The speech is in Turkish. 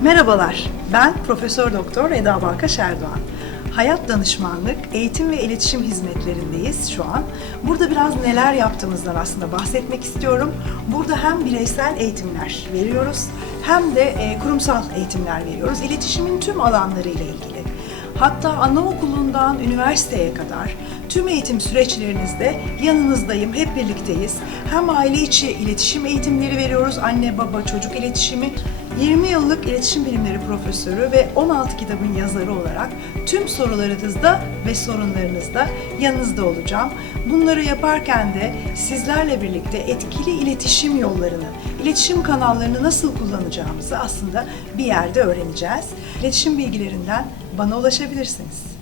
Merhabalar, ben Profesör Doktor Eda Balkaş Erdoğan. Hayat danışmanlık, eğitim ve iletişim hizmetlerindeyiz şu an. Burada biraz neler yaptığımızdan aslında bahsetmek istiyorum. Burada hem bireysel eğitimler veriyoruz hem de e, kurumsal eğitimler veriyoruz. İletişimin tüm alanlarıyla ilgili. Hatta anaokulundan üniversiteye kadar tüm eğitim süreçlerinizde yanınızdayım, hep birlikteyiz. Hem aile içi iletişim eğitimleri veriyoruz, anne baba çocuk iletişimi. 20 yıllık iletişim bilimleri profesörü ve 16 kitabın yazarı olarak tüm sorularınızda ve sorunlarınızda yanınızda olacağım. Bunları yaparken de sizlerle birlikte etkili iletişim yollarını, iletişim kanallarını nasıl kullanacağımızı aslında bir yerde öğreneceğiz. İletişim bilgilerinden bana ulaşabilirsiniz.